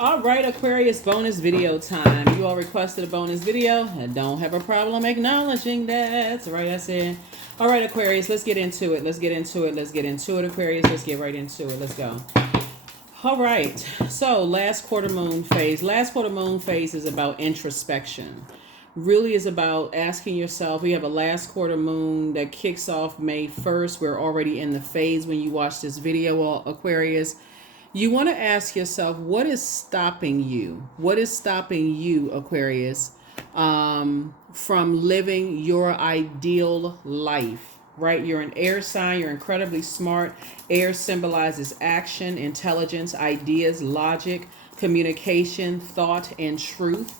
All right, Aquarius, bonus video time. You all requested a bonus video. I don't have a problem acknowledging that. That's right, I said. All right, Aquarius, let's get into it. Let's get into it, Aquarius. Let's get right into it. Let's go. All right, so last quarter moon phase. Last quarter moon phase is about introspection. Really is about asking yourself. We have a last quarter moon that kicks off May 1st. We're already in the phase when you watch this video, Aquarius. You want to ask yourself, what is stopping you? What is stopping you, Aquarius, from living your ideal life, right? You're an air sign. You're incredibly smart. Air symbolizes action, intelligence, ideas, logic, communication, thought, and truth.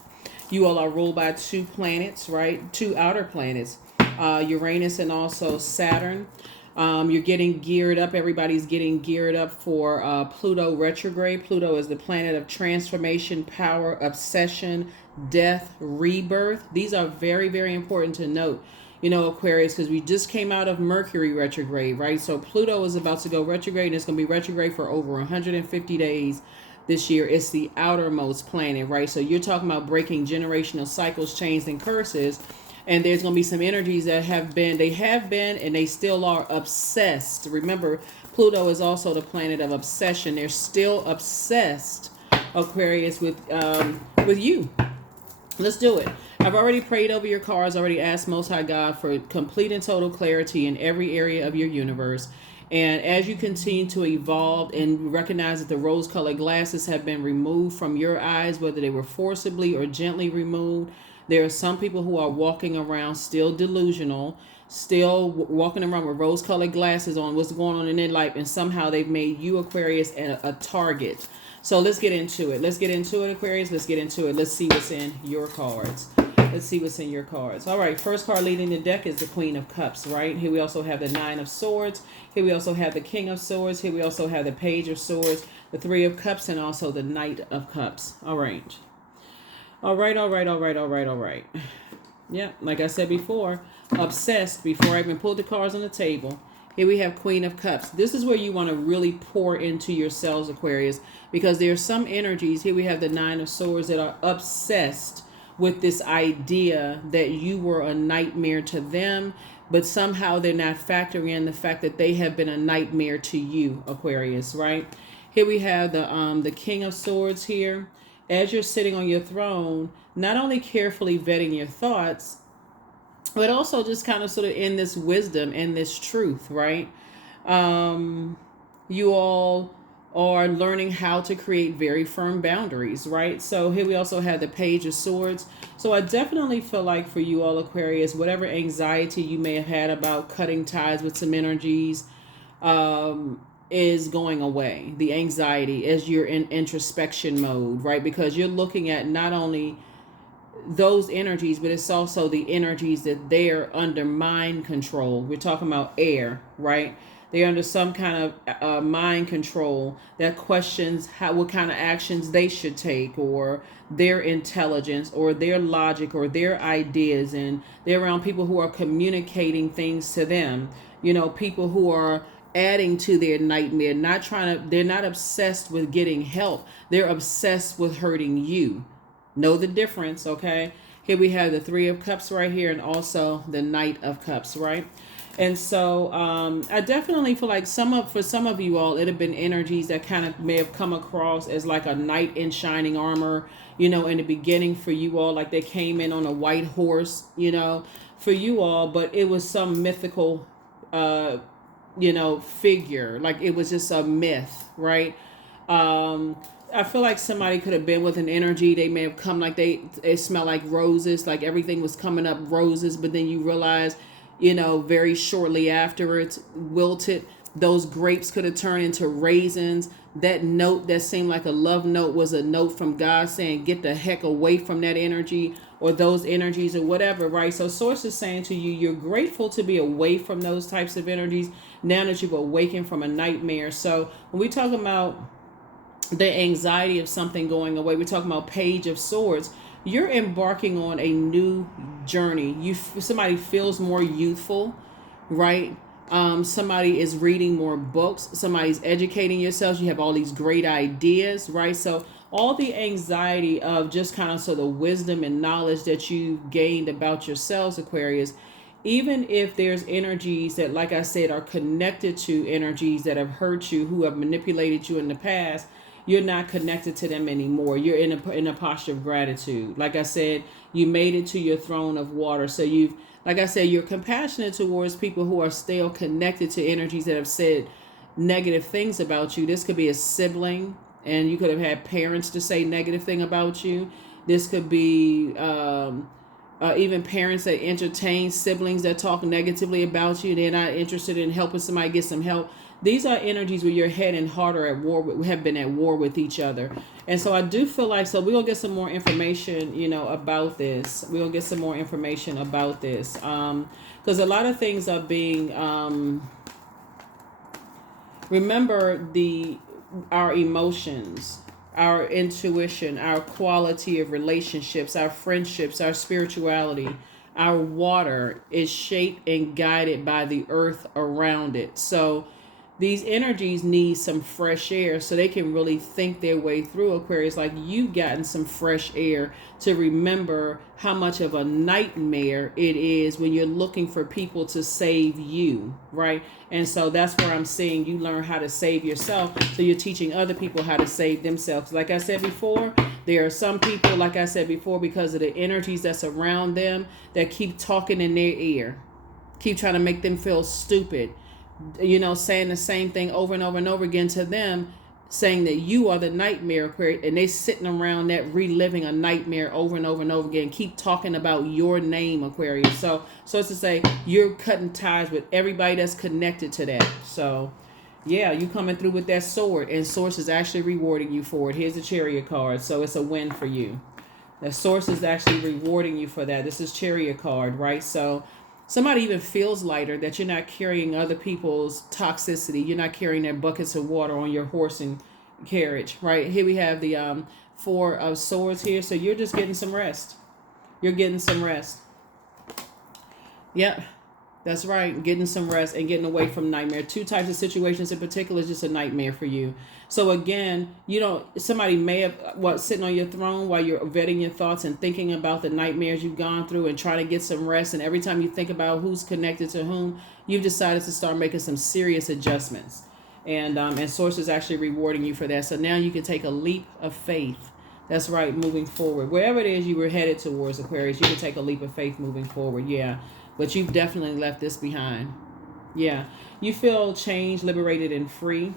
You all are ruled by two planets, right? Two outer planets, Uranus and also Saturn. You're getting geared up. Everybody's getting geared up for Pluto retrograde. Pluto is the planet of transformation, power, obsession, death, rebirth. These are very, very important to note, Aquarius, because we just came out of Mercury retrograde, right? So Pluto is about to go retrograde, and it's going to be retrograde for over 150 days this year. It's the outermost planet, right? So you're talking about breaking generational cycles, chains, and curses. And there's going to be some energies that have been, and they still are obsessed. Remember, Pluto is also the planet of obsession. They're still obsessed, Aquarius, with you. Let's do it. I've already prayed over your cards, already asked Most High God for complete and total clarity in every area of your universe. And as you continue to evolve and recognize that the rose-colored glasses have been removed from your eyes, whether they were forcibly or gently removed, there are some people who are walking around still delusional, still walking around with rose-colored glasses on what's going on in their life, and somehow they've made you, Aquarius, a target. So let's get into it. Let's get into it, Aquarius. Let's get into it. Let's see what's in your cards. Let's see what's in your cards. All right, first card leading the deck is the Queen of Cups, right? Here we also have the Nine of Swords. Here we also have the King of Swords. Here we also have the Page of Swords, the Three of Cups, and also the Knight of Cups. All right. All right. Yeah, like I said before, obsessed before I even pulled the cards on the table. Here we have Queen of Cups. This is where you want to really pour into yourselves, Aquarius, because there are some energies. Here we have the Nine of Swords that are obsessed with this idea that you were a nightmare to them, but somehow they're not factoring in the fact that they have been a nightmare to you, Aquarius, right? Here we have the King of Swords here. As you're sitting on your throne, not only carefully vetting your thoughts, but also just kind of sort of in this wisdom and this truth, right? You all are learning how to create very firm boundaries, right? So here we also have the Page of Swords. So I definitely feel like for you all, Aquarius, whatever anxiety you may have had about cutting ties with some energies, is going away. The anxiety as you're in introspection mode, right? Because you're looking at not only those energies, but it's also the energies that they're under mind control. We're talking about air, right? They're under some kind of mind control that questions what kind of actions they should take, or their intelligence, or their logic, or their ideas. And they're around people who are communicating things to them. People who are adding to their nightmare, they're not obsessed with getting help. They're obsessed with hurting you. Know the difference, okay? Here we have the Three of Cups right here, and also the Knight of Cups, right? And so I definitely feel like for some of you all, it have been energies that kind of may have come across as like a knight in shining armor, in the beginning for you all, like they came in on a white horse, for you all, but it was some mythical figure, like it was just a myth, right? I feel like somebody could have been with an energy. They may have come like they smell like roses, like everything was coming up roses, but then you realize, very shortly afterwards, wilted. Those grapes could have turned into raisins. That note that seemed like a love note was a note from God saying, get the heck away from that energy or those energies or whatever, right? So Source is saying to you, you're grateful to be away from those types of energies now that you've awakened from a nightmare. So when we talk about the anxiety of something going away, we're talking about Page of Swords. You're embarking on a new journey. Somebody feels more youthful, right? Somebody is reading more books. Somebody's educating yourselves. You have all these great ideas, right? So all the anxiety of just kind of the wisdom and knowledge that you've gained about yourselves, Aquarius, even if there's energies that, like I said, are connected to energies that have hurt you, who have manipulated you in the past, you're not connected to them anymore. You're in a posture of gratitude. Like I said, you made it to your throne of water. So you've, like I said, you're compassionate towards people who are still connected to energies that have said negative things about you. This could be a sibling, and you could have had parents to say negative thing about you. This could be even parents that entertain siblings that talk negatively about you. They're not interested in helping somebody get some help. These are energies where your head and heart are at war with, have been at war with each other. And so I do feel like, so we're going to get some more information, about this. We're going to get some more information about this. Because a lot of things are being, remember our emotions, our intuition, our quality of relationships, our friendships, our spirituality, our water is shaped and guided by the earth around it. So these energies need some fresh air so they can really think their way through, Aquarius. Like, you've gotten some fresh air to remember how much of a nightmare it is when you're looking for people to save you, right? And so that's where I'm seeing you learn how to save yourself. So you're teaching other people how to save themselves. Like I said before, there are some people, like I said before, because of the energies that's around them, that keep talking in their ear, keep trying to make them feel stupid, saying the same thing over and over and over again to them, saying that you are the nightmare, Aquarius, and they sitting around that reliving a nightmare over and over and over again, keep talking about your name, Aquarius. So it's to say you're cutting ties with everybody that's connected to that. So yeah, you coming through with that sword, and Source is actually rewarding you for it. Here's the Chariot card, so it's a win for you. The Source is actually rewarding you for that. This is Chariot card, right? So somebody even feels lighter that you're not carrying other people's toxicity. You're not carrying their buckets of water on your horse and carriage, right? Here we have the Four of Swords here. So you're just getting some rest. You're getting some rest. Yep, that's right. Getting some rest and getting away from nightmare. Two types of situations in particular is just a nightmare for you. So again, somebody may have sitting on your throne while you're vetting your thoughts and thinking about the nightmares you've gone through and trying to get some rest. And every time you think about who's connected to whom, you've decided to start making some serious adjustments. And Source is actually rewarding you for that. So now you can take a leap of faith. That's right, moving forward. Wherever it is you were headed towards, Aquarius, you can take a leap of faith moving forward. Yeah, but you've definitely left this behind. Yeah, you feel changed, liberated, and free.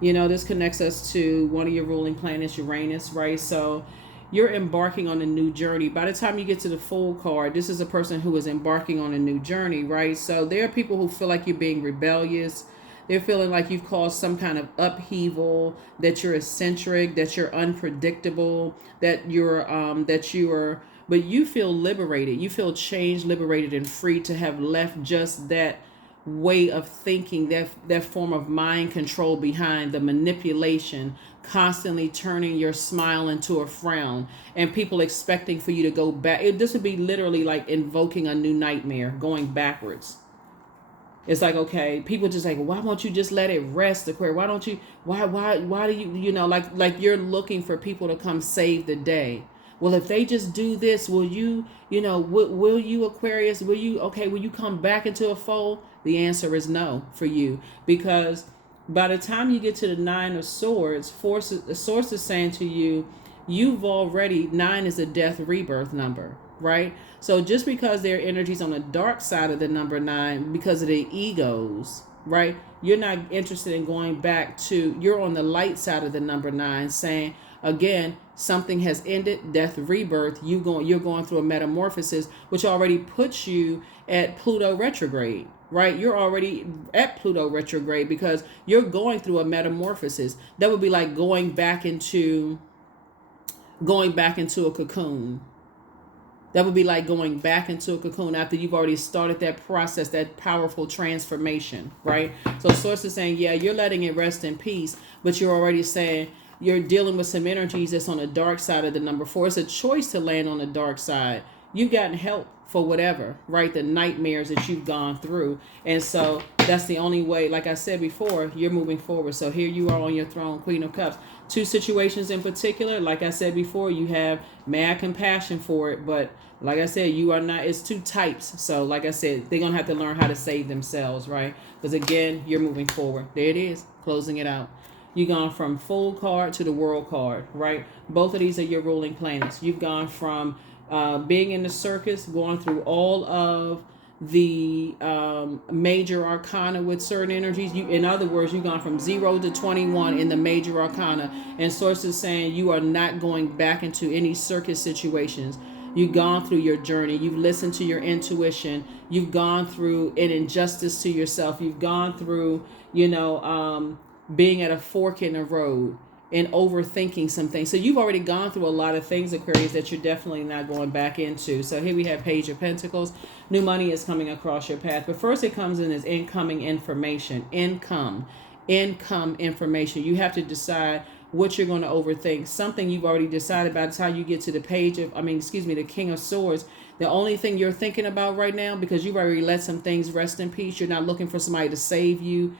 This connects us to one of your ruling planets, Uranus, right? So you're embarking on a new journey. By the time you get to the Fool card, this is a person who is embarking on a new journey, right? So there are people who feel like you're being rebellious. They're feeling like you've caused some kind of upheaval, that you're eccentric, that you're unpredictable, but you feel liberated. You feel changed, liberated, and free to have left just that way of thinking, that form of mind control behind, the manipulation, constantly turning your smile into a frown, and people expecting for you to go back. This would be literally like invoking a new nightmare, going backwards. It's like, okay, people just like, why won't you just let it rest, Aquarius? Why don't you, why do you, like you're looking for people to come save the day. Well, if they just do this, will you, will you, Aquarius, will you come back into a fold? The answer is no for you, because by the time you get to the Nine of Swords, the Source is saying to you, nine is a death rebirth number, right? So just because there are energies on the dark side of the number 9, because of the egos, right? You're not interested in going back you're on the light side of the number 9, saying, again, something has ended, death, rebirth. You're going through a metamorphosis, which already puts you at Pluto retrograde, right? You're already at Pluto retrograde because you're going through a metamorphosis. That would be like going back into a cocoon. That would be like going back into a cocoon after you've already started that process, that powerful transformation, right? So Source is saying, yeah, you're letting it rest in peace, but you're already saying you're dealing with some energies that's on the dark side of the number 4. It's a choice to land on the dark side. You've gotten help for whatever, right? The nightmares that you've gone through. And so That's the only way. Like I said before, you're moving forward. So here you are on your throne, Queen of Cups. Two situations in particular, like I said before, you have mad compassion for it, but like I said, you are not, it's two types. So like I said, they're going to have to learn how to save themselves, right? Because again, you're moving forward. There it is, closing it out. You've gone from Fool card to the World card, right? Both of these are your ruling planets. You've gone from being in the circus, going through all of the major arcana with certain energies. In other words, you've gone from 0 to 21 in the major arcana, and sources saying you are not going back into any circus situations. You've gone through your journey. You've listened to your intuition. You've gone through an injustice to yourself. You've gone through, being at a fork in the road and overthinking some things. So you've already gone through a lot of things, Aquarius, that you're definitely not going back into. So here we have Page of Pentacles. New money is coming across your path. But first it comes in as incoming information. Income information. You have to decide what you're going to overthink. Something you've already decided about is how you get to the the King of Swords. The only thing you're thinking about right now, because you've already let some things rest in peace, you're not looking for somebody to save you,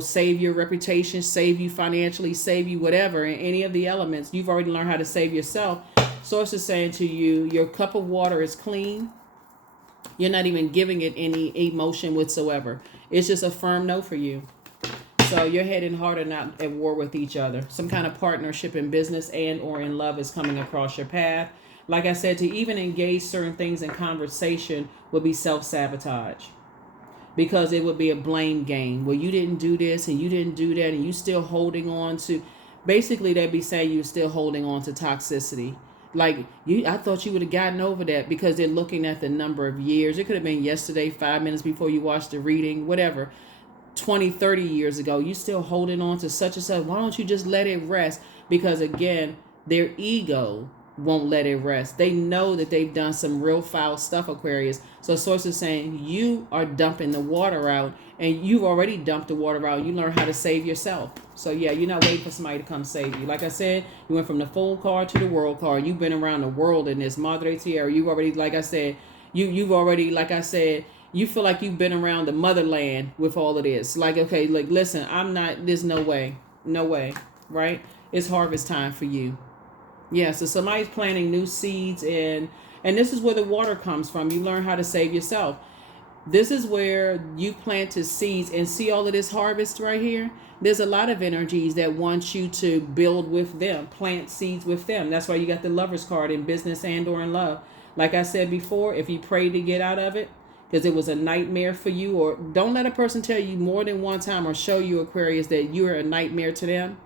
save your reputation, save you financially, save you whatever, in any of the elements. You've already learned how to save yourself. Source is saying to you, your cup of water is clean. You're not even giving it any emotion whatsoever. It's just a firm no for you. So your head and heart are not at war with each other. Some kind of partnership in business and or in love is coming across your path. Like I said, to even engage certain things in conversation would be self-sabotage. Because it would be a blame game. Well, you didn't do this and you didn't do that, and you still holding on to, basically they'd be saying you're still holding on to toxicity. Like, I thought you would have gotten over that, because they're looking at the number of years. It could have been yesterday, 5 minutes before you watched the reading, whatever. 20, 30 years ago, you still holding on to such and such. Why don't you just let it rest? Because again, their ego won't let it rest. They know that they've done some real foul stuff, Aquarius. So source is saying you are dumping the water out, and you've already dumped the water out. You learn how to save yourself. So yeah, you're not waiting for somebody to come save you. Like I said, you went from the Fool card to the World card. You've been around the world in this Madre Tierra. You've already, like I said, you've already, like I said, you feel like you've been around the motherland with all of this. Like, okay, like, listen, there's no way, right? It's harvest time for you. Yeah, so somebody's planting new seeds, and this is where the water comes from. You learn how to save yourself. This is where you planted seeds, and see all of this harvest right here. There's a lot of energies that want you to build with them, plant seeds with them. That's why you got the Lover's card in business and or in love. Like I said before, if you pray to get out of it, because it was a nightmare for you, or don't let a person tell you more than one time or show you, Aquarius, that you're a nightmare to them.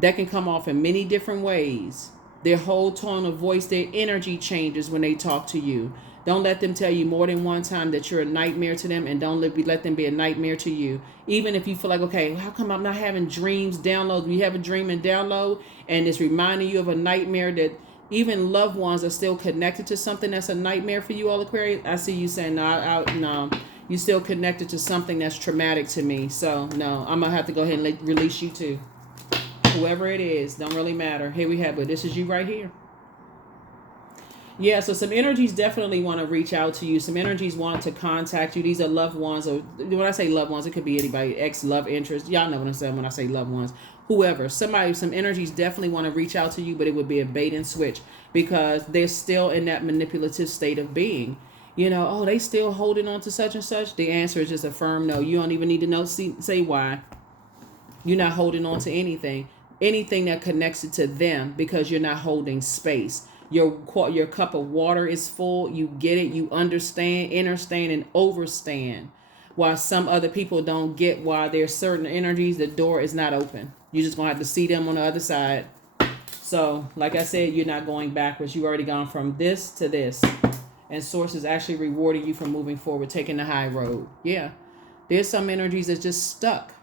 That can come off in many different ways. Their whole tone of voice, their energy changes when they talk to you. Don't let them tell you more than one time that you're a nightmare to them, and don't let them be a nightmare to you. Even if you feel like, okay, how come I'm not having dreams download? You have a dream and download, and it's reminding you of a nightmare, that even loved ones are still connected to something that's a nightmare for you all, Aquarius. I see you saying, no, you're still connected to something that's traumatic to me. So no, I'm going to have to go ahead and release you too. Whoever it is, don't really matter. Here we have, but this is you right here. Yeah, so some energies definitely want to reach out to you. Some energies want to contact you. These are loved ones, or when I say loved ones, it could be anybody, ex-love interest. Y'all know what I'm saying when I say loved ones. Whoever, some energies definitely want to reach out to you, but it would be a bait and switch, because they're still in that manipulative state of being. They still holding on to such and such. The answer is just a firm no. You don't even need to say why. You're not holding on to anything that connects it to them, because you're not holding space. Your cup of water is full. You get it. You understand, understand, and overstand. While some other people don't get why there's certain energies, the door is not open. You're just going to have to see them on the other side. So, like I said, you're not going backwards. You've already gone from this to this. And Source is actually rewarding you for moving forward, taking the high road. Yeah. There's some energies that's just stuck.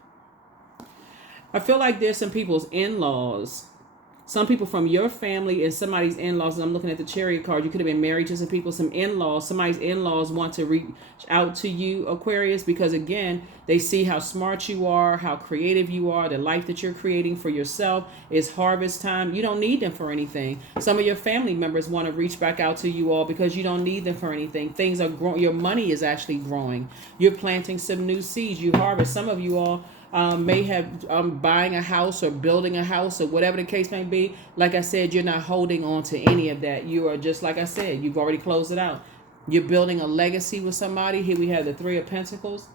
I feel like there's some people's in-laws Some people from your family and somebody's in-laws, and I'm looking at the Chariot card, you could have been married to some people, some in-laws, somebody's in-laws want to reach out to you, Aquarius, because again, they see how smart you are, how creative you are, the life that you're creating for yourself. Is harvest time. You don't need them for anything. Some of your family members want to reach back out to you all because you don't need them for anything. Things are growing. Your money is actually growing. You're planting some new seeds. You harvest. Some of you all may have buying a house or building a house or whatever the case may be. Like I said, you're not holding on to any of that. You are just, like I said, you've already closed it out. You're building a legacy with somebody. Here we have the Three of Pentacles.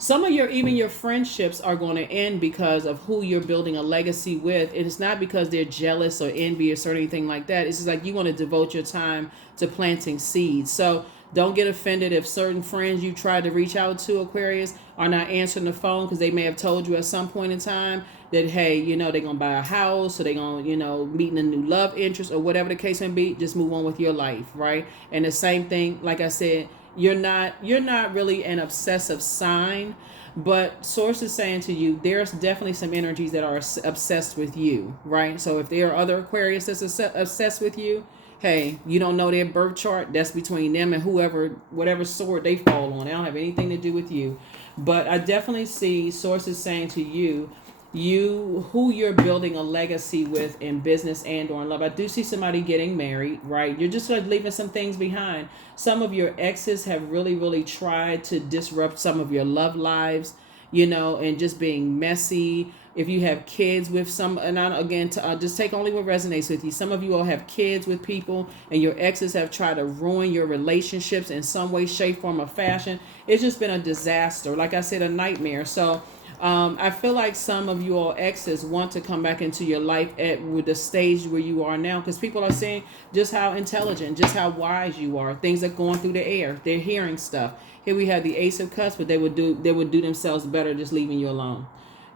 Some of even your friendships are going to end because of who you're building a legacy with. And it's not because they're jealous or envious or anything like that. It's just like you want to devote your time to planting seeds. So don't get offended if certain friends you tried to reach out to, Aquarius, are not answering the phone because they may have told you at some point in time that, hey, they're going to buy a house or they're going to, meeting a new love interest or whatever the case may be. Just move on with your life, right? And the same thing, like I said, you're not really an obsessive sign, but source is saying to you, there's definitely some energies that are obsessed with you, right? So if there are other Aquarius that's obsessed with you, hey, you don't know their birth chart, that's between them and whatever sword they fall on. They don't have anything to do with you. But I definitely see sources saying to you, who you're building a legacy with in business and or in love. I do see somebody getting married, right? You're just like leaving some things behind. Some of your exes have really, really tried to disrupt some of your love lives, and just being messy. If you have kids with just take only what resonates with you. Some of you all have kids with people and your exes have tried to ruin your relationships in some way, shape, form, or fashion. It's just been a disaster. Like I said, a nightmare. So I feel like some of you all exes want to come back into your life with the stage where you are now, because people are seeing just how intelligent, just how wise you are. Things are going through the air. They're hearing stuff. Here we have the Ace of Cups, but they would do themselves better just leaving you alone.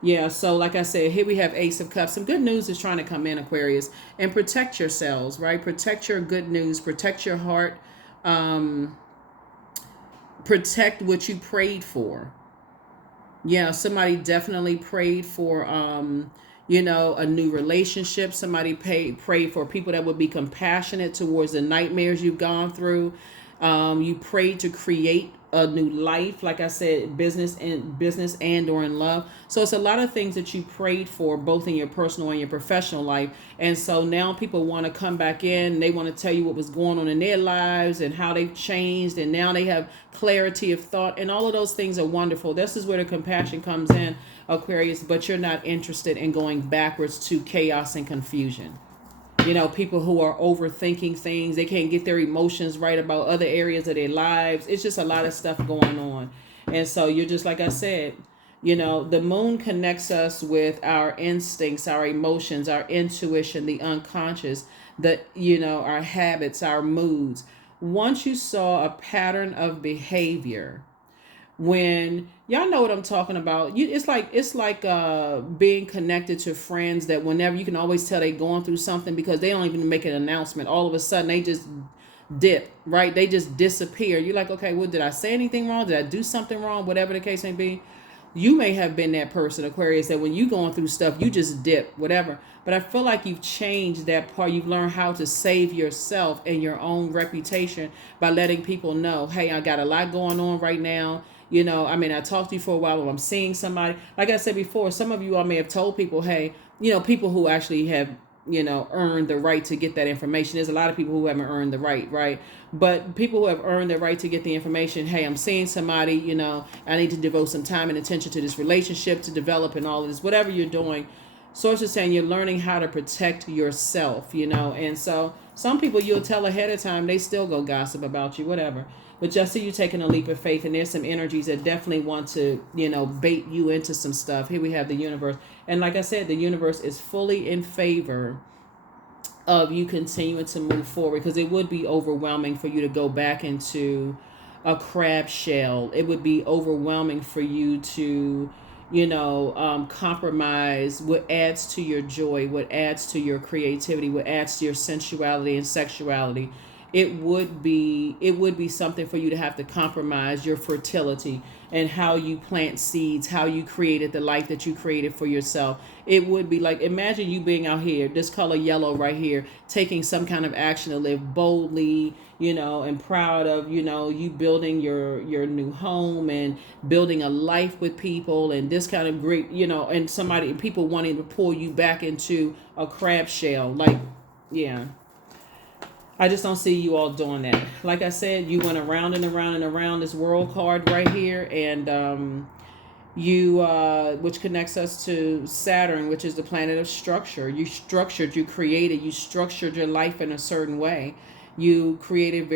Yeah, so like I said, here we have Ace of Cups. Some good news is trying to come in, Aquarius, and protect yourselves, right? Protect your good news, protect your heart, protect what you prayed for. Yeah, somebody definitely prayed for, a new relationship. Somebody prayed for people that would be compassionate towards the nightmares you've gone through. You prayed to create a new life, like I said, business and or in love. So it's a lot of things that you prayed for, both in your personal and your professional life. And so now people want to come back in. They want to tell you what was going on in their lives and how they've changed. And now they have clarity of thought. And all of those things are wonderful. This is where the compassion comes in, Aquarius. But you're not interested in going backwards to chaos and confusion. People who are overthinking things, they can't get their emotions right about other areas of their lives. It's just a lot of stuff going on. And so you're just, like I said, the moon connects us with our instincts, our emotions, our intuition, the unconscious, our habits, our moods. Once you saw a pattern of behavior, when y'all know what I'm talking about, it's like being connected to friends that whenever you can always tell they going through something because they don't even make an announcement. All of a sudden they just dip, right? They just disappear. You're like, okay, well, did I say anything wrong? Did I do something wrong? Whatever the case may be. You may have been that person, Aquarius, that when you going through stuff, you just dip, whatever. But I feel like you've changed that part. You've learned how to save yourself and your own reputation by letting people know, hey, I got a lot going on right now. I talked to you for a while, but I'm seeing somebody. Like I said before, some of you all may have told people, hey, people who actually have, earned the right to get that information. There's a lot of people who haven't earned the right? But people who have earned the right to get the information, hey, I'm seeing somebody, I need to devote some time and attention to this relationship to develop and all of this, whatever you're doing. Source is saying you're learning how to protect yourself, and so some people you'll tell ahead of time, they still go gossip about you, whatever. But just see you taking a leap of faith, and there's some energies that definitely want to, bait you into some stuff. Here we have the universe. And like I said, the universe is fully in favor of you continuing to move forward, because it would be overwhelming for you to go back into a crab shell. It would be overwhelming for you to, compromise what adds to your joy, what adds to your creativity, what adds to your sensuality and sexuality. it would be something for you to have to compromise your fertility and how you plant seeds, how you created the life that you created for yourself. It would be like, imagine you being out here, this color yellow right here, taking some kind of action to live boldly, and proud of, you building your new home and building a life with people, and this kind of great, and people wanting to pull you back into a crab shell. Like, yeah. I just don't see you all doing that. Like I said, you went around and around and around this world card right here, and which connects us to Saturn, which is the planet of structure. You structured, you created, you structured your life in a certain way. You created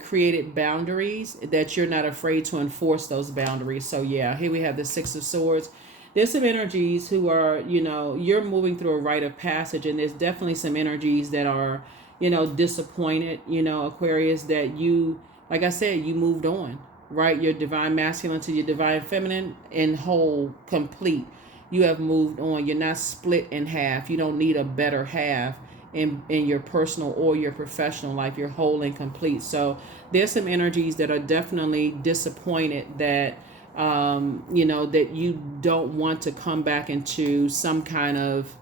created boundaries that you're not afraid to enforce those boundaries. So yeah, here we have the Six of Swords. There's some energies who are, you're moving through a rite of passage, and there's definitely some energies that are, disappointed, Aquarius, that you, like I said, you moved on, right? Your divine masculine to your divine feminine in whole, complete. You have moved on. You're not split in half. You don't need a better half in your personal or your professional life. You're whole and complete. So there's some energies that are definitely disappointed that that you don't want to come back into some kind of,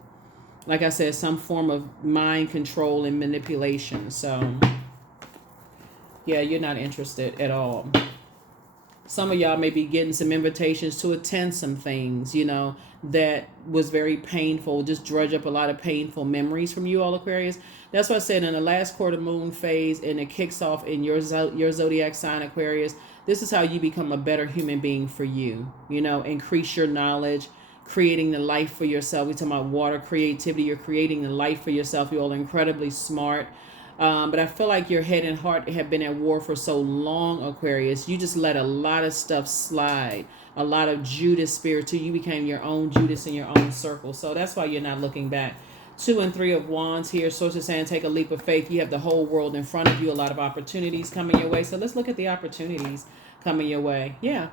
like I said, some form of mind control and manipulation. So yeah, you're not interested at all. Some of y'all may be getting some invitations to attend some things, that was very painful, just drudge up a lot of painful memories from you all, Aquarius. That's why I said in the last quarter moon phase, and it kicks off in your zodiac sign, Aquarius. This is how you become a better human being for you, increase your knowledge, creating the life for yourself. We're talking about water creativity. You're creating the life for yourself. You're all incredibly smart. But I feel like your head and heart have been at war for so long, Aquarius. You just let a lot of stuff slide. A lot of Judas spirit too. You became your own Judas in your own circle. So that's why you're not looking back. 2 and 3 of Wands here. Source is saying take a leap of faith. You have the whole world in front of you. A lot of opportunities coming your way. So let's look at the opportunities coming your way. Yeah.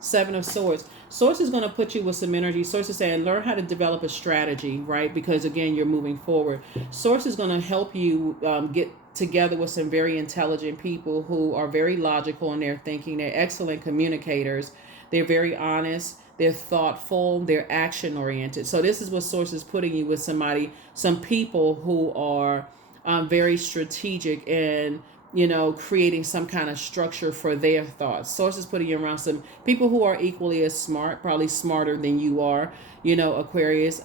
7 of Swords. Source is going to put you with some energy. Source is saying learn how to develop a strategy, right? Because again, you're moving forward. Source is going to help you get together with some very intelligent people who are very logical in their thinking. They're excellent communicators. They're very honest. They're thoughtful. They're action oriented. So this is what Source is putting you with some people who are very strategic and creating some kind of structure for their thoughts. Source is putting you around some people who are equally as smart, probably smarter than you are, Aquarius.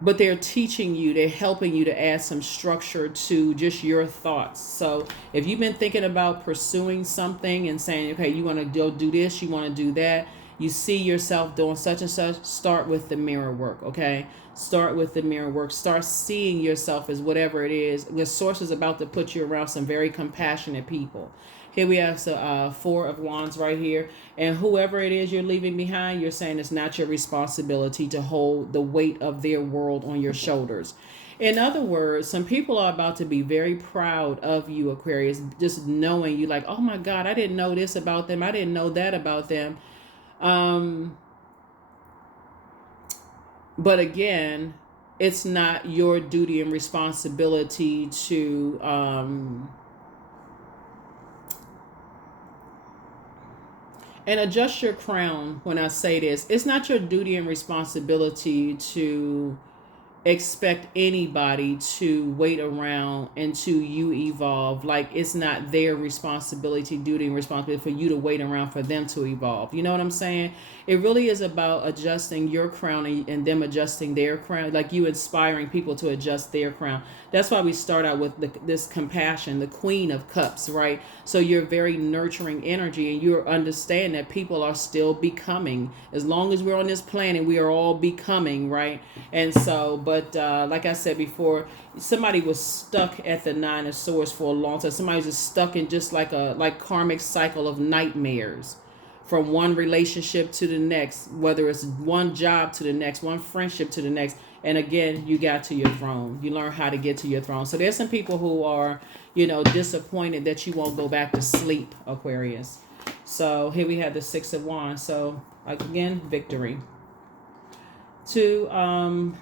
But they're teaching you, they're helping you to add some structure to just your thoughts. So if you've been thinking about pursuing something and saying, okay, you want to go do this, you want to do that, you see yourself doing such and such, start with the mirror work, okay? Start with the mirror work. Start seeing yourself as whatever it is. The Source is about to put you around some very compassionate people. Here we have 4 of Wands right here. And whoever it is you're leaving behind, you're saying it's not your responsibility to hold the weight of their world on your shoulders. In other words, some people are about to be very proud of you, Aquarius, just knowing you, like, oh my God, I didn't know this about them. I didn't know that about them. But again, it's not your duty and responsibility to and adjust your crown when I say this. It's not your duty and responsibility to expect anybody to wait around until you evolve. Like, it's not their responsibility, duty, and responsibility for you to wait around for them to evolve. You know what I'm saying? It really is about adjusting your crown and them adjusting their crown, like you inspiring people to adjust their crown. That's why we start out with this compassion, the Queen of Cups, right? So you're very nurturing energy, and you understand that people are still becoming. As long as we're on this planet, we are all becoming, right? And so, but like I said before, somebody was stuck at the 9 of Swords for a long time. Somebody's just stuck in just like a karmic cycle of nightmares, from one relationship to the next, whether it's one job to the next, one friendship to the next. And again, you got to your throne. You learn how to get to your throne. So there's some people who are, disappointed that you won't go back to sleep, Aquarius. So here we have the 6 of Wands. So again, victory. two,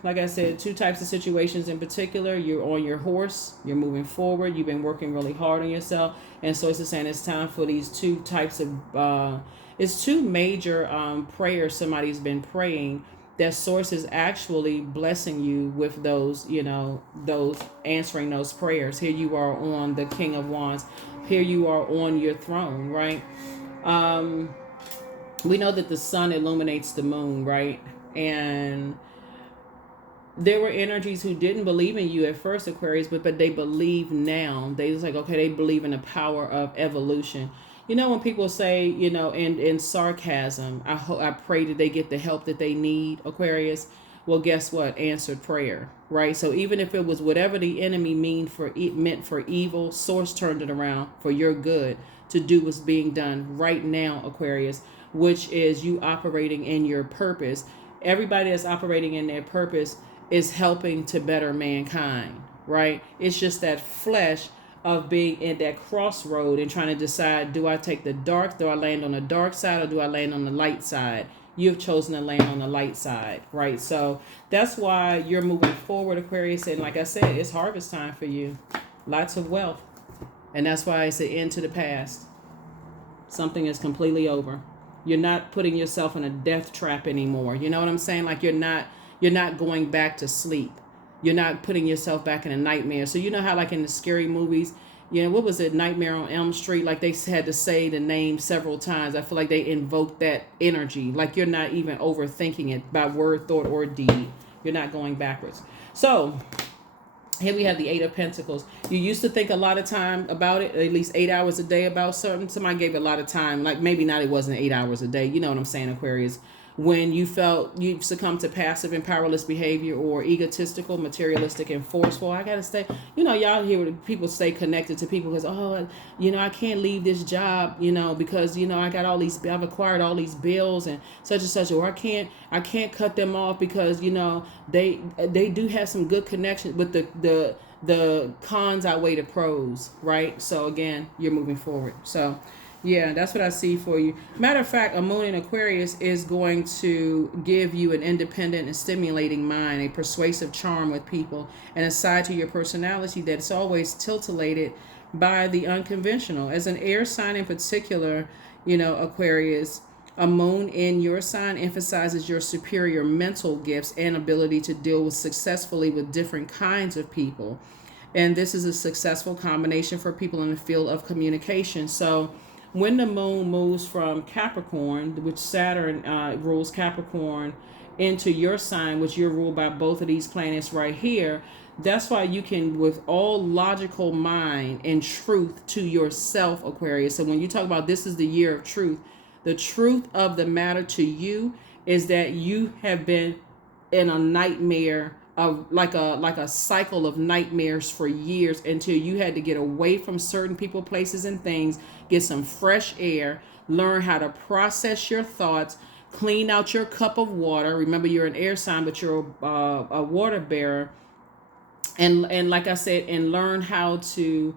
like I said, two types of situations in particular. You're on your horse, you're moving forward, you've been working really hard on yourself, and so it's saying it's time for these two types of it's two major prayers somebody's been praying, that source is actually blessing you with those, those answering those prayers. Here you are on the King of Wands, here you are on your throne, right? We know that the sun illuminates the moon, right? And there were energies who didn't believe in you at first, Aquarius, but they believe now. They was like, okay, they believe in the power of evolution. When people say, in sarcasm, I pray that they get the help that they need, Aquarius. Well, guess what? Answered prayer, right? So even if it was whatever the enemy meant for evil, source turned it around for your good to do what's being done right now, Aquarius, which is you operating in your purpose. Everybody that's operating in their purpose is helping to better mankind, right? It's just that flesh of being in that crossroad and trying to decide, do I take the dark, do I land on the dark side, or do I land on the light side? You've chosen to land on the light side, right? So that's why you're moving forward, Aquarius. And like I said, it's harvest time for you. Lots of wealth. And that's why it's an end to the past. Something is completely over. You're not putting yourself in a death trap anymore. You know what I'm saying? Like you're not going back to sleep. You're not putting yourself back in a nightmare. So you know how like in the scary movies, what was it, Nightmare on Elm Street? Like they had to say the name several times. I feel like they invoked that energy. Like you're not even overthinking it by word, thought, or deed. You're not going backwards. So here we have the Eight of Pentacles. You used to think a lot of time about it, at least 8 hours a day about something. Somebody gave a lot of time, like maybe not, it wasn't 8 hours a day. You know what I'm saying, Aquarius? When you felt you succumbed to passive and powerless behavior or egotistical, materialistic, and forceful. I got to stay, y'all hear people stay connected to people because, I can't leave this job, because, I've acquired all these bills and such, or I can't cut them off because, they do have some good connections, but the cons outweigh the pros, right? So again, you're moving forward. So yeah, that's what I see for you. Matter of fact, a moon in Aquarius is going to give you an independent and stimulating mind, a persuasive charm with people, and a side to your personality that's always tilted by the unconventional. As an air sign in particular, Aquarius, a moon in your sign emphasizes your superior mental gifts and ability to deal successfully with different kinds of people. And this is a successful combination for people in the field of communication. So when the moon moves from Capricorn, which Saturn rules Capricorn, into your sign, which you're ruled by both of these planets right here, that's why you can, with all logical mind and truth to yourself, Aquarius. So when you talk about this is the year of truth, the truth of the matter to you is that you have been in a nightmare of like a cycle of nightmares for years until you had to get away from certain people, places, and things, get some fresh air, learn how to process your thoughts, clean out your cup of water. Remember, you're an air sign, but you're a water bearer. And like I said, and learn how to,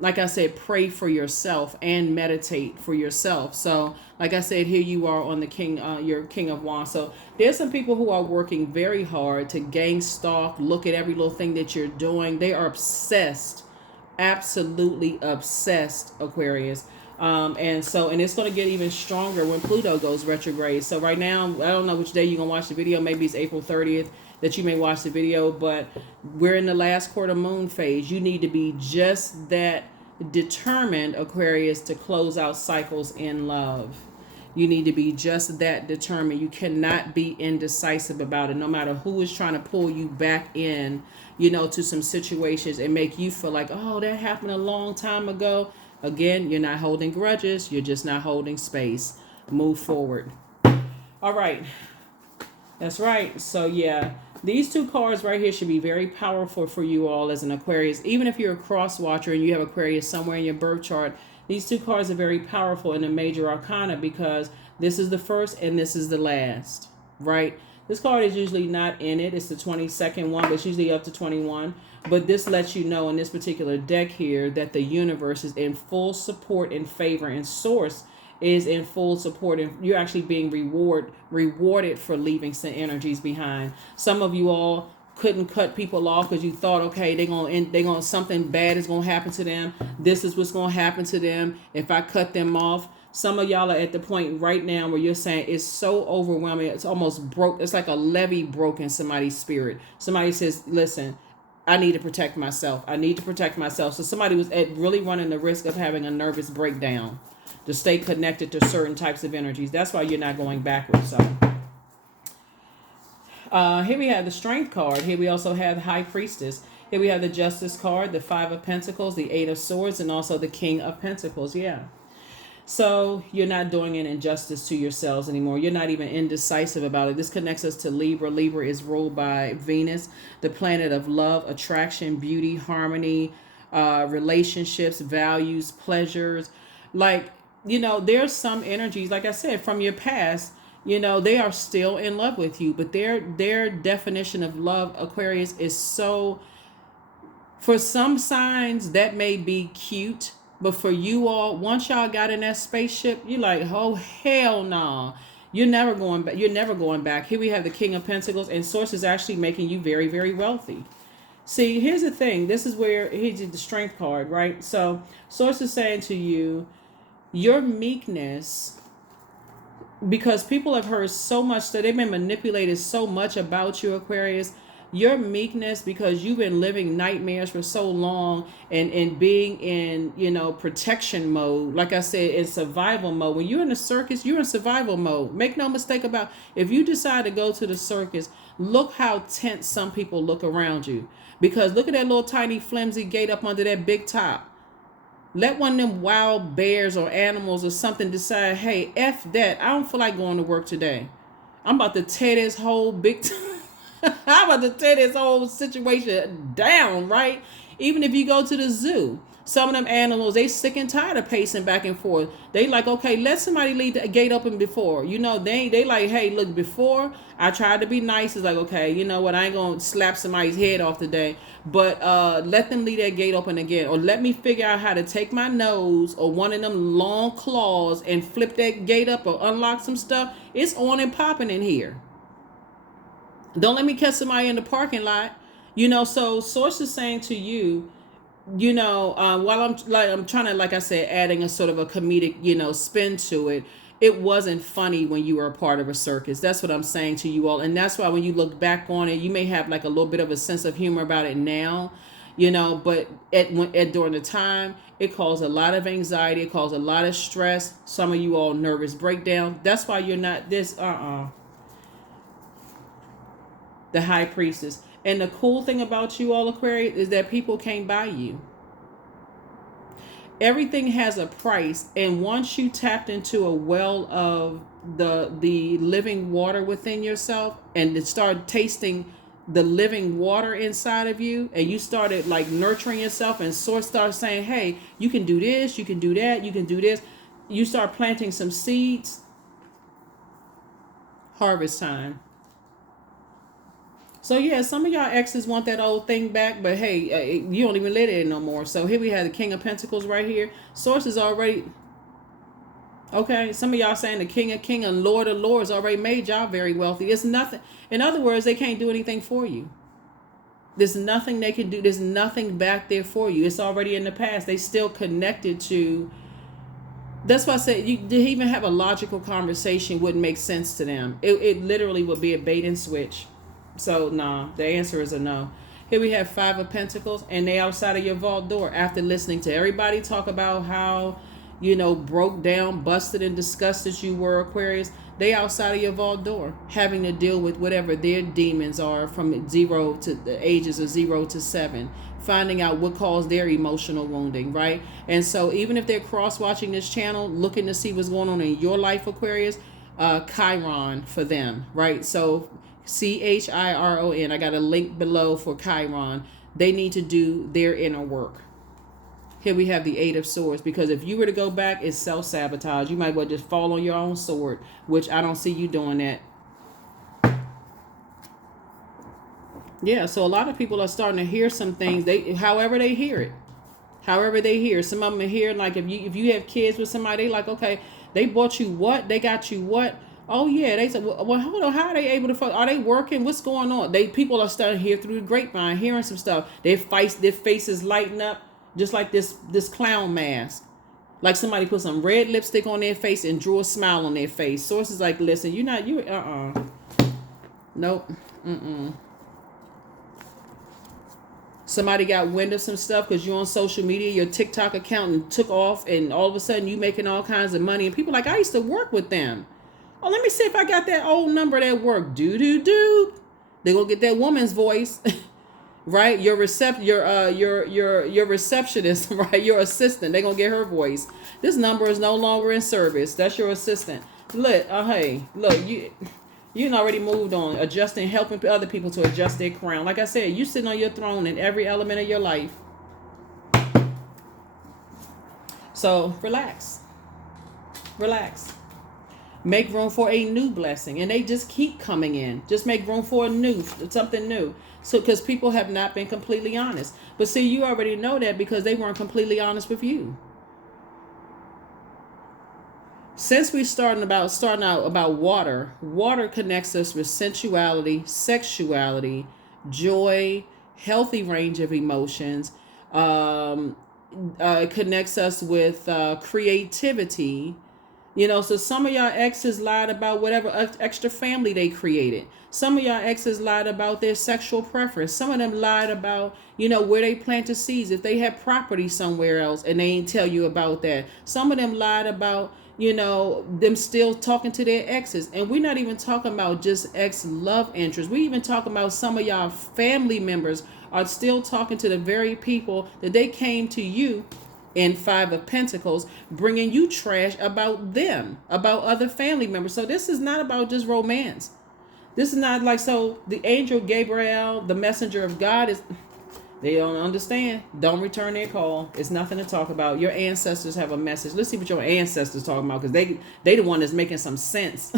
like I said, pray for yourself and meditate for yourself. So like I said, here you are on the your King of Wands. So there's some people who are working very hard to gain stalk, look at every little thing that you're doing. They are obsessed, absolutely obsessed, Aquarius. And it's going to get even stronger when Pluto goes retrograde. So right now, I don't know which day you're going to watch the video. Maybe it's April 30th that you may watch the video, but we're in the last quarter moon phase. You need to be just that determined, Aquarius, to close out cycles in love. You need to be just that determined. You cannot be indecisive about it, no matter who is trying to pull you back in, to some situations and make you feel like, oh, that happened a long time ago. Again, you're not holding grudges. You're just not holding space. Move forward. All right. That's right. So yeah, these two cards right here should be very powerful for you all as an Aquarius. Even if you're a cross watcher and you have Aquarius somewhere in your birth chart, these two cards are very powerful in the major arcana because this is the first and this is the last, right? This card is usually not in it. It's the 22nd one, but it's usually up to 21. But this lets you know in this particular deck here that the universe is in full support and favor, and source is in full support, and you're actually being rewarded for leaving some energies behind. Some of you all couldn't cut people off because you thought, okay, they gonna something bad is gonna happen to them. This is what's gonna happen to them if I cut them off. Some of y'all are at the point right now where you're saying it's so overwhelming, it's almost broke. It's like a levee broke in somebody's spirit. Somebody says, listen, I need to protect myself. I need to protect myself. So somebody was really running the risk of having a nervous breakdown to stay connected to certain types of energies. That's why you're not going backwards. So here we have the Strength card. Here we also have the High Priestess. Here we have the Justice card, the Five of Pentacles, the Eight of Swords, and also the King of Pentacles. Yeah. So you're not doing an injustice to yourselves anymore. You're not even indecisive about it. This connects us to Libra. Libra is ruled by Venus, the planet of love, attraction, beauty, harmony, relationships, values, pleasures. Like, there's some energies, like I said, from your past, they are still in love with you, but their definition of love, Aquarius, is so, for some signs that may be cute. But for you all, once y'all got in that spaceship, you're like, oh, hell no. You're never going back. You're never going back. Here we have the King of Pentacles, and Source is actually making you very, very wealthy. See, here's the thing. This is where he did the Strength card, right? So Source is saying to you, your meekness, because people have heard so much, so they've been manipulated so much about you, Aquarius. Your meekness, because you've been living nightmares for so long and being in, protection mode. Like I said, in survival mode. When you're in the circus, you're in survival mode. Make no mistake about, if you decide to go to the circus, look how tense some people look around you. Because look at that little tiny flimsy gate up under that big top. Let one of them wild bears or animals or something decide, hey, F that. I don't feel like going to work today. I'm about to tear this whole big I'm about to tear this whole situation down, right? Even if you go to the zoo, some of them animals, they sick and tired of pacing back and forth. They like, okay, let somebody leave the gate open before. They like, hey, look, before I tried to be nice. It's like, okay, you know what? I ain't going to slap somebody's head off today. But let them leave that gate open again. Or let me figure out how to take my nose or one of them long claws and flip that gate up or unlock some stuff. It's on and popping in here. Don't let me catch somebody in the parking lot. So Source is saying to you, while I'm trying to, like I said, adding a sort of a comedic, spin to it. It wasn't funny when you were a part of a circus. That's what I'm saying to you all. And that's why when you look back on it, you may have like a little bit of a sense of humor about it now, but during the time, it caused a lot of anxiety. It caused a lot of stress. Some of you all nervous breakdown. That's why you're not this, the High Priestess. And the cool thing about you all, Aquarius, is that people can't buy you. Everything has a price, and once you tapped into a well of the living water within yourself and it started tasting the living water inside of you, and you started like nurturing yourself, and Source started saying, hey, you can do this, you can do that, you can do this. You start planting some seeds. Harvest time. So yeah, some of y'all exes want that old thing back, but hey, you don't even live it no more. So here we have the King of Pentacles right here. Source is already, okay, some of y'all saying the King and Lord of Lords already made y'all very wealthy. It's nothing. In other words, they can't do anything for you. There's nothing they can do. There's nothing back there for you. It's already in the past. They still connected to. That's why I said you to even have a logical conversation wouldn't make sense to them. It literally would be a bait and switch. So, nah, the answer is a no. Here we have Five of Pentacles, and they outside of your vault door. After listening to everybody talk about how, broke down, busted, and disgusted you were, Aquarius, they outside of your vault door, having to deal with whatever their demons are from 0 to the ages of 0 to 7, finding out what caused their emotional wounding, right? And so even if they're cross-watching this channel, looking to see what's going on in your life, Aquarius, Chiron for them, right? So Chiron. I got a link below for Chiron. They need to do their inner work. Here we have the Eight of Swords, because if you were to go back, it's self-sabotage. You might well just fall on your own sword, which I don't see you doing that. Yeah, so a lot of people are starting to hear some things. However they hear it. Some of them are hearing, like if you have kids with somebody, they like, okay, They bought you what? They got you what? Oh yeah, they said, well, hold on, how are they able to fuck? Are they working? What's going on? People are starting to hear through the grapevine, hearing some stuff. Their faces lighting up just like this clown mask. Like somebody put some red lipstick on their face and drew a smile on their face. Sources like, listen, nope. Somebody got wind of some stuff because you're on social media, your TikTok account and took off, and all of a sudden you making all kinds of money. And people like, I used to work with them. Oh, let me see if I got that old number that worked. Do. They gonna get that woman's voice, right? Your receptionist, right? Your assistant. They gonna get her voice. This number is no longer in service. That's your assistant. Look, hey, look, you already moved on, adjusting, helping other people to adjust their crown. Like I said, you sitting on your throne in every element of your life. So relax. Make room for a new blessing, and they just keep coming in. Just make room for something new. So, because people have not been completely honest, but see, you already know that because they weren't completely honest with you. Since we starting out about water connects us with sensuality, sexuality, joy, healthy range of emotions. It connects us with creativity. So some of y'all exes lied about whatever extra family they created. Some of y'all exes lied about their sexual preference. Some of them lied about, where they planted seeds, if they had property somewhere else and they ain't tell you about that. Some of them lied about, them still talking to their exes. And we're not even talking about just ex love interests. We even talking about some of y'all family members are still talking to the very people that they came to you in Five of Pentacles, bringing you trash about them, about other family members. So this is not about just romance. This is not like, so the angel Gabriel, the messenger of God, they don't understand. Don't return their call. It's nothing to talk about. Your ancestors have a message. Let's see what your ancestors talking about, because they the one that's making some sense.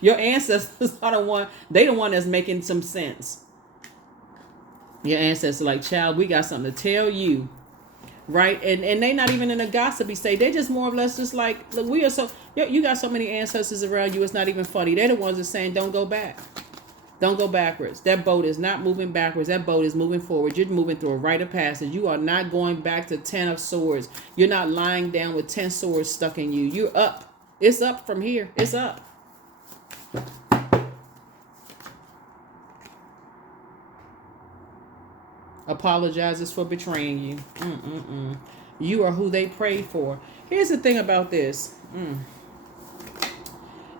Your ancestors are the one that's making some sense. Your ancestors like, child, we got something to tell you. Right, and they not even in a gossipy state. They just more or less just like, look, we are so, you got so many ancestors around you. It's not even funny. They're the ones that saying, don't go back, don't go backwards. That boat is not moving backwards. That boat is moving forward. You're moving through a rite of passage. You are not going back to 10 of swords. You're not lying down with 10 swords stuck in you. You're up. It's up from here. It's up. Apologizes for betraying you. You are who they prayed for. Here's the thing about this.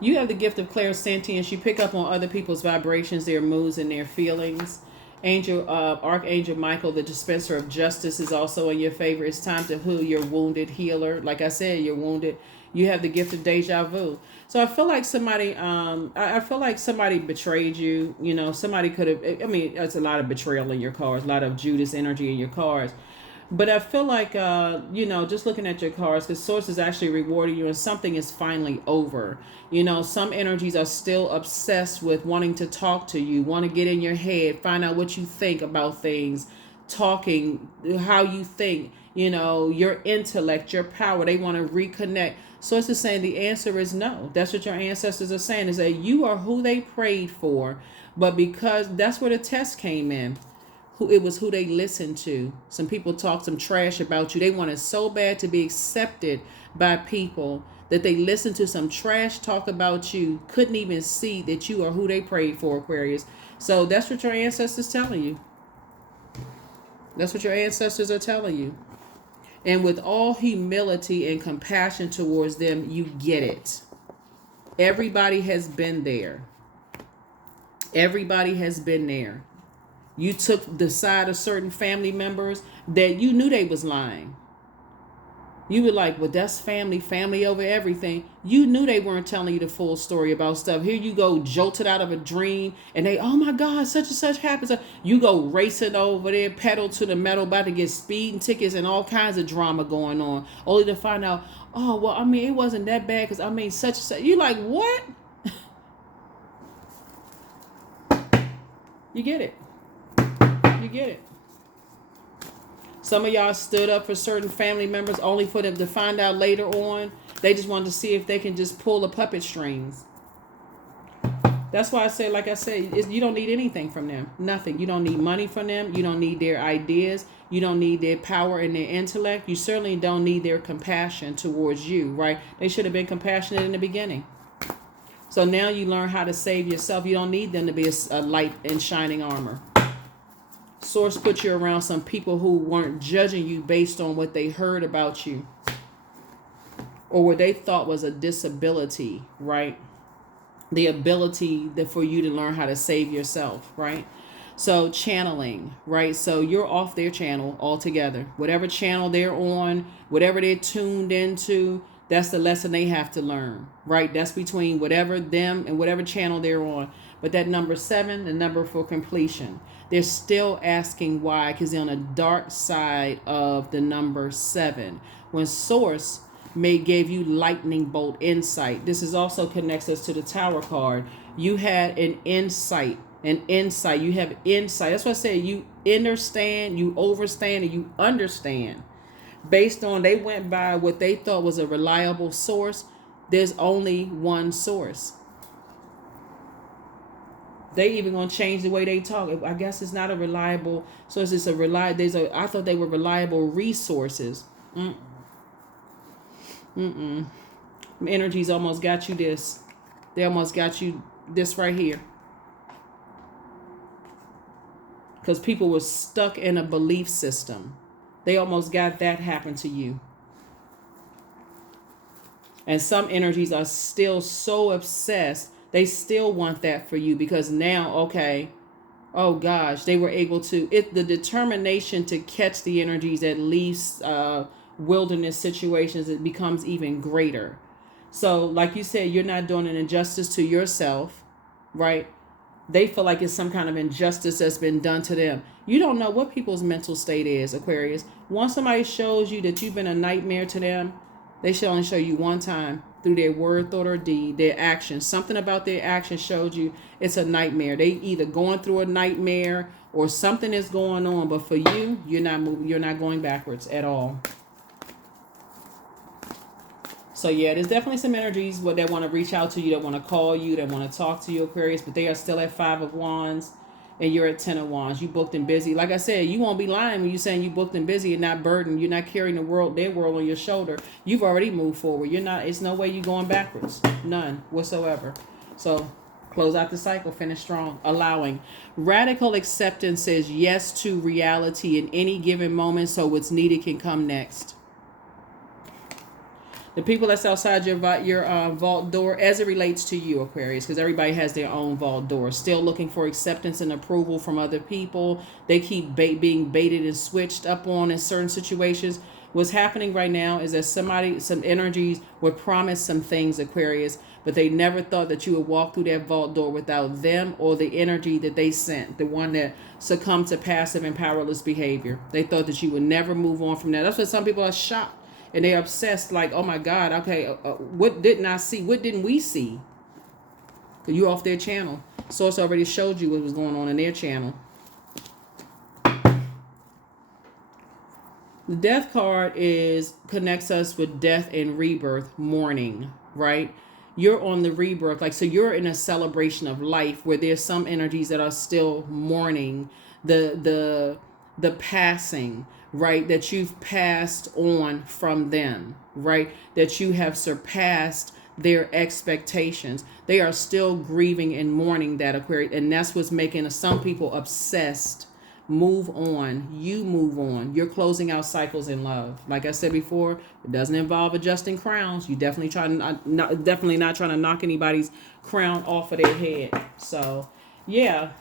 You have the gift of clairsentience. You pick up on other people's vibrations, their moods, and their feelings. Archangel Michael, the dispenser of justice, is also in your favor. It's time to heal your wounded healer. Like I said, you're wounded. You have the gift of deja vu. So I feel like somebody, betrayed you. Somebody could have, it's a lot of betrayal in your cards, a lot of Judas energy in your cards. But I feel like, just looking at your cards, because Source is actually rewarding you and something is finally over. Some energies are still obsessed with wanting to talk to you, want to get in your head, find out what you think about things, talking, how you think, your intellect, your power. They want to reconnect. Source is saying the answer is no. That's what your ancestors are saying, is that you are who they prayed for. But because that's where the test came in. It was who they listened to. Some people talk some trash about you. They wanted so bad to be accepted by people that they listened to some trash talk about you. Couldn't even see that you are who they prayed for, Aquarius. So that's what your ancestors telling you. That's what your ancestors are telling you. And with all humility and compassion towards them, you get it. Everybody has been there. Everybody has been there. You took the side of certain family members that you knew they was lying. You were like, well, that's family over everything. You knew they weren't telling you the full story about stuff. Here you go, jolted out of a dream, and they, oh my God, such and such happens. You go racing over there, pedal to the metal, about to get speeding tickets and all kinds of drama going on, only to find out, oh, well, it wasn't that bad because, such and such. You're like, what? You get it. You get it. Some of y'all stood up for certain family members only for them to find out later on They just wanted to see if they can just pull the puppet strings. That's why I say, like I said, you don't need anything from them. Nothing. You don't need money from them. You don't need their ideas. You don't need their power and their intellect. You certainly don't need their compassion towards you, right? They should have been compassionate in the beginning. So now you learn how to save yourself. You don't need them to be a light in shining armor. Source put you around some people who weren't judging you based on what they heard about you or what they thought was a disability, right? The ability for you to learn how to save yourself, right? So channeling, right? So you're off their channel altogether. Whatever channel they're on, whatever they're tuned into, that's the lesson they have to learn, right? That's between whatever them and whatever channel they're on. But that number 7, the number for completion, they're still asking why, because they're on the dark side of the number 7. When Source gave you lightning bolt insight. This is also connects us to the Tower card. You had an insight. You have insight. That's what I say. You understand, you overstand, and you understand. Based on they went by what they thought was a reliable source. There's only one source. They even gonna change the way they talk. I guess it's not a reliable source. It's a reliable. I thought they were reliable resources. Energies almost got you this. They almost got you this right here. Because people were stuck in a belief system. They almost got that happen to you. And some energies are still so obsessed. They still want that for you because now, okay, oh gosh, they were able to, the determination to catch the energies at least, wilderness situations, it becomes even greater. So like you said, you're not doing an injustice to yourself, right? They feel like it's some kind of injustice that's been done to them. You don't know what people's mental state is, Aquarius. Once somebody shows you that you've been a nightmare to them, they should only show you one time through their word, thought, or deed, their actions. Something about their actions showed you it's a nightmare. They either going through a nightmare or something is going on. But for you, you're not moving. You're not going backwards at all. So yeah, there's definitely some energies where they want to reach out to you, that want to call you, that want to talk to you, Aquarius, but they are still at 5 of Wands and you're at 10 of Wands. You booked and busy. Like I said, you won't be lying when you're saying you booked and busy and not burdened. You're not carrying their world on your shoulder. You've already moved forward. It's no way you're going backwards. None whatsoever. So close out the cycle, finish strong. Allowing. Radical acceptance says yes to reality in any given moment so what's needed can come next. The people that's outside your vault door, as it relates to you, Aquarius, because everybody has their own vault door, still looking for acceptance and approval from other people. They keep being baited and switched up on in certain situations. What's happening right now is that some energies would promise some things, Aquarius, but they never thought that you would walk through that vault door without them or the energy that they sent, the one that succumbed to passive and powerless behavior. They thought that you would never move on from that. That's why some people are shocked. And they're obsessed, like, oh my God, okay, what didn't I see? What didn't we see? Because you're off their channel. Source already showed you what was going on in their channel. The Death card connects us with death and rebirth, mourning, right? You're on the rebirth, so you're in a celebration of life where there's some energies that are still mourning the passing, right, that you've passed on from them, right, that you have surpassed their expectations. They are still grieving and mourning that, Aquarius, and that's what's making some people obsessed. Move on. You move on. You're closing out cycles in love. Like I said before, it doesn't involve adjusting crowns. You definitely definitely not trying to knock anybody's crown off of their head. So yeah.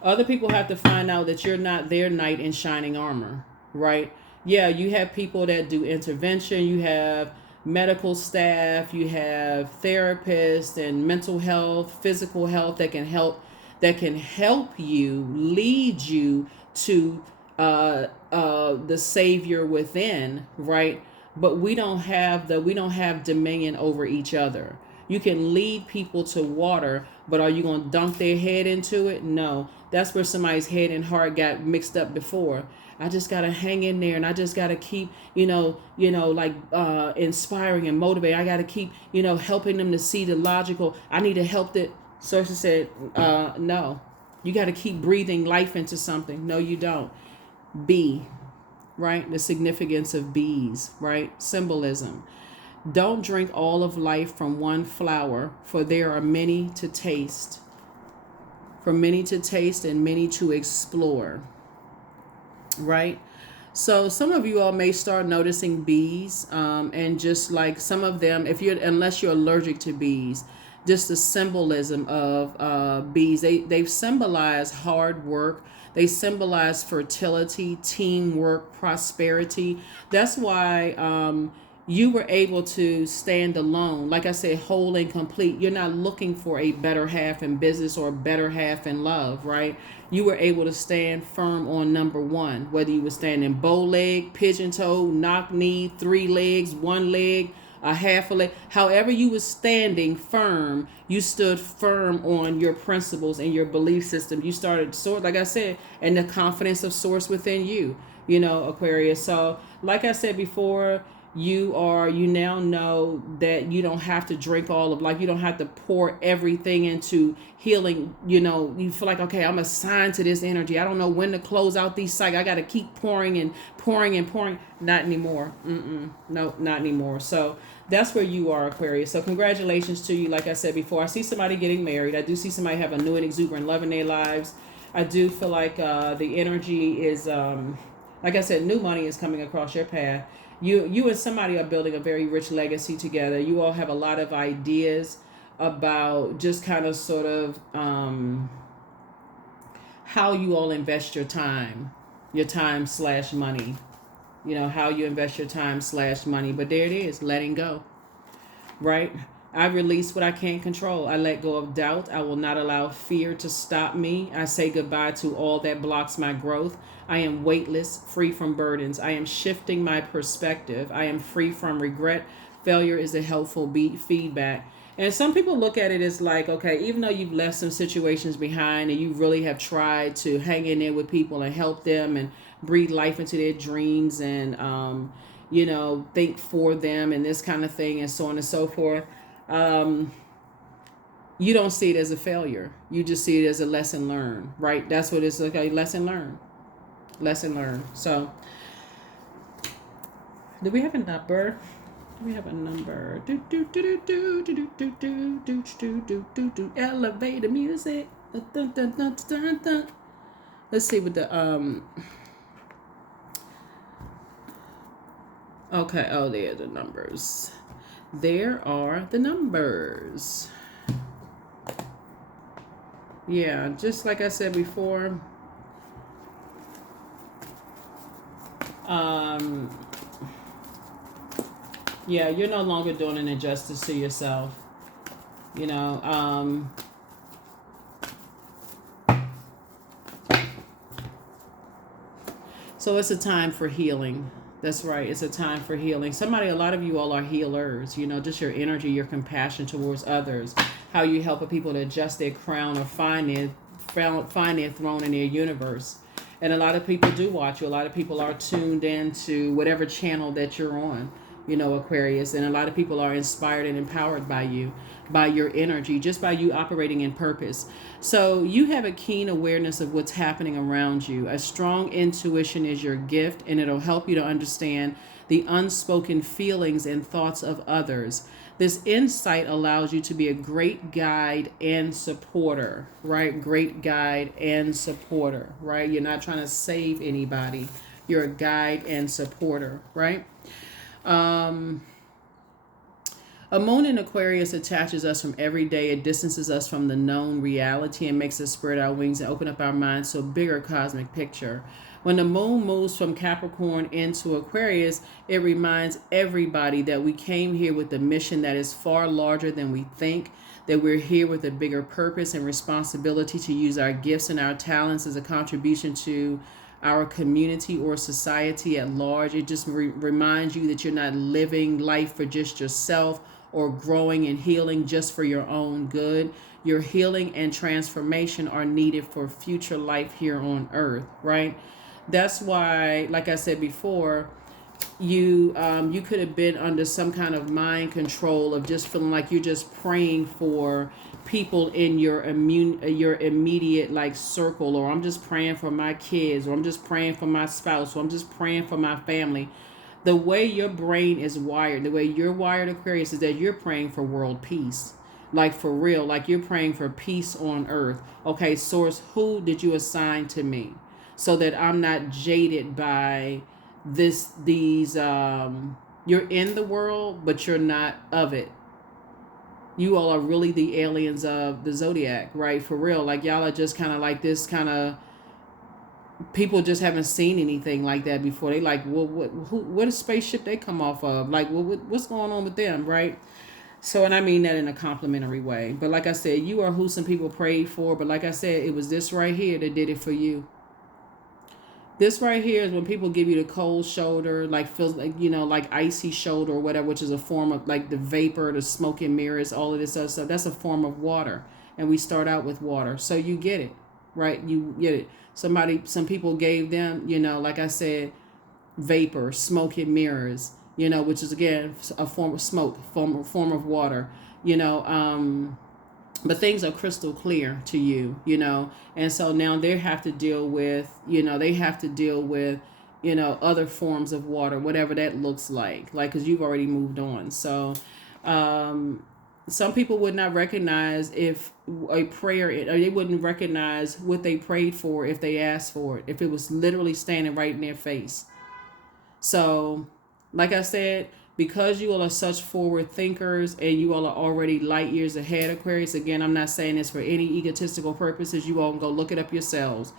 Other people have to find out that you're not their knight in shining armor, right? Yeah, you have people that do intervention. You have medical staff. You have therapists and mental health, physical health that can help you, lead you to the savior within, right? But we don't have dominion over each other. You can lead people to water, but are you going to dunk their head into it? No. That's where somebody's head and heart got mixed up before. I just got to hang in there, and I just got to keep, like inspiring and motivating. I got to keep, helping them to see the logical. I need to help the Source said, no. You got to keep breathing life into something. No, you don't. Be, right? The significance of bees, right? Symbolism. Don't drink all of life from one flower, for there are many to taste. For many to taste and many to explore, right? So some of you all may start noticing bees, and just like some of them, unless you're allergic to bees, just the symbolism of bees. They've symbolized hard work. They symbolize fertility, teamwork, prosperity. That's why you were able to stand alone. Like I said, whole and complete. You're not looking for a better half in business or a better half in love, right? You were able to stand firm on number one, whether you were standing bow leg, pigeon toe, knock knee, 3 legs, 1 leg, a half a leg. However you were standing firm, you stood firm on your principles and your belief system. You started source, like I said, and the confidence of source within you, Aquarius. So like I said before, you now know that you don't have to drink all of life. You don't have to pour everything into healing. You feel like, okay, I'm assigned to this energy. I don't know when to close out these cycles. I got to keep pouring and pouring and pouring. Not anymore. No, not anymore. So that's where you are, Aquarius. So congratulations to you. Like I said before, I see somebody getting married. I do see somebody have a new and exuberant love in their lives. I do feel like the energy is, like I said, new money is coming across your path. You and somebody are building a very rich legacy together. You all have a lot of ideas about just kind of sort of how you all invest your time / money. How you invest your time / money. But there it is, letting go, right? I release what I can't control. I let go of doubt. I will not allow fear to stop me. I say goodbye to all that blocks my growth. I am weightless, free from burdens. I am shifting my perspective. I am free from regret. Failure is a helpful feedback. And some people look at it as like, okay, even though you've left some situations behind and you really have tried to hang in there with people and help them and breathe life into their dreams and, think for them and this kind of thing and so on and so forth. You don't see it as a failure. You just see it as a lesson learned, right? That's what it's like, a lesson learned. So, do we have a number? Elevate the music. Let's see what the Okay. Oh, there are the numbers. There are the numbers. Yeah, just like I said before. Yeah, you're no longer doing an injustice to yourself. So it's a time for healing. That's right. It's a time for healing. A lot of you all are healers, just your energy, your compassion towards others, how you help people to adjust their crown or find their throne in their universe. And a lot of people do watch you. A lot of people are tuned in to whatever channel that you're on, Aquarius. And a lot of people are inspired and empowered by you, by your energy, just by you operating in purpose. So you have a keen awareness of what's happening around you. A strong intuition is your gift, and it'll help you to understand the unspoken feelings and thoughts of others. This insight allows you to be a great guide and supporter, right? Great guide and supporter, right? You're not trying to save anybody. You're a guide and supporter, right? A moon in Aquarius attaches us from every day. It distances us from the known reality and makes us spread our wings and open up our minds to a bigger cosmic picture. When the moon moves from Capricorn into Aquarius, it reminds everybody that we came here with a mission that is far larger than we think, that we're here with a bigger purpose and responsibility to use our gifts and our talents as a contribution to our community or society at large. It just reminds you that you're not living life for just yourself or growing and healing just for your own good. Your healing and transformation are needed for future life here on earth, right? That's why, like I said before, you could have been under some kind of mind control of just feeling like you're just praying for people in your immediate like circle, or I'm just praying for my kids, or I'm just praying for my spouse, or I'm just praying for my family. The way your brain is wired, the way you're wired, Aquarius, is that you're praying for world peace. Like for real, like you're praying for peace on earth. Okay, source, who did you assign to me so that I'm not jaded by these you're in the world but you're not of it. You all are really the aliens of the zodiac, right? For real, like y'all are just kind of like this kind of people just haven't seen anything like that before. They like, well, what a spaceship they come off of, like, well, what's going on with them, right? So, and I mean that in a complimentary way. But like I said, you are who some people prayed for. But like I said, it was this right here that did it for you. This right here is when people give you the cold shoulder, like feels like, like icy shoulder or whatever, which is a form of like the vapor, the smoke and mirrors, all of this other stuff. That's a form of water. And we start out with water. So you get it, right? You get it. Some people gave them, like I said, vapor, smoke and mirrors, which is again a form of smoke, form of water, but things are crystal clear to you, and so now they have to deal with, other forms of water, whatever that looks like, because you've already moved on. So some people would not recognize if a prayer, or they wouldn't recognize what they prayed for if they asked for it, if it was literally standing right in their face. So, like I said, because you all are such forward thinkers and you all are already light years ahead, Aquarius, again, I'm not saying this for any egotistical purposes. You all can go look it up yourselves.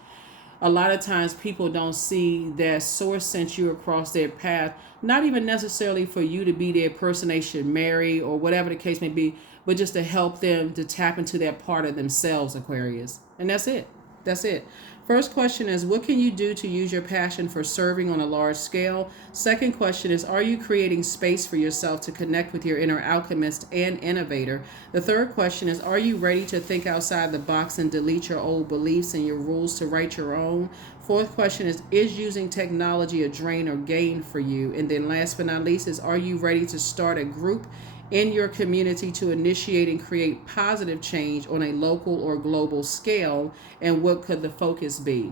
A lot of times people don't see that source sent you across their path, not even necessarily for you to be their person they should marry or whatever the case may be, but just to help them to tap into that part of themselves, Aquarius. And that's it. That's it. First question is, what can you do to use your passion for serving on a large scale? Second question is, are you creating space for yourself to connect with your inner alchemist and innovator? The third question is, are you ready to think outside the box and delete your old beliefs and your rules to write your own? Fourth question is using technology a drain or gain for you? And then last but not least is, are you ready to start a group in your community to initiate and create positive change on a local or global scale? And what could the focus be?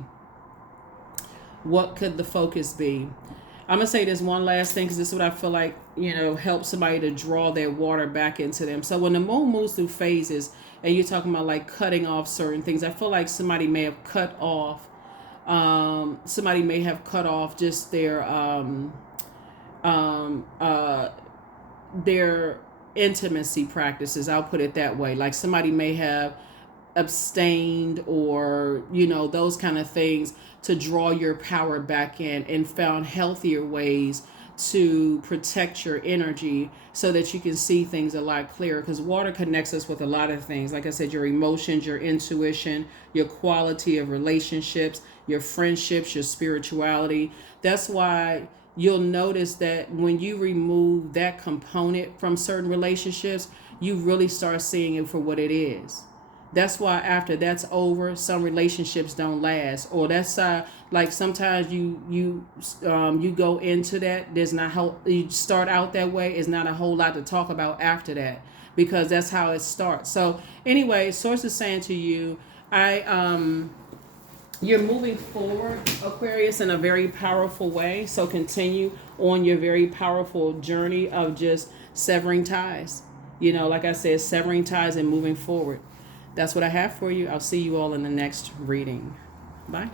What could the focus be? I'm going to say this one last thing, because this is what I feel like, helps somebody to draw their water back into them. So when the moon moves through phases and you're talking about like cutting off certain things, I feel like somebody may have cut off just their intimacy practices. I'll put it that way. Like somebody may have abstained or, those kind of things to draw your power back in, and found healthier ways to protect your energy so that you can see things a lot clearer, because water connects us with a lot of things. Like I said, your emotions, your intuition, your quality of relationships, your friendships, your spirituality. That's why you'll notice that when you remove that component from certain relationships, you really start seeing it for what it is. That's why after that's over, some relationships don't last, or that's like sometimes you go into that. There's not how you start out that way. It's not a whole lot to talk about after that, because that's how it starts. So anyway, source is saying to you, you're moving forward, Aquarius, in a very powerful way. So continue on your very powerful journey of just severing ties. Like I said, severing ties and moving forward. That's what I have for you. I'll see you all in the next reading. Bye.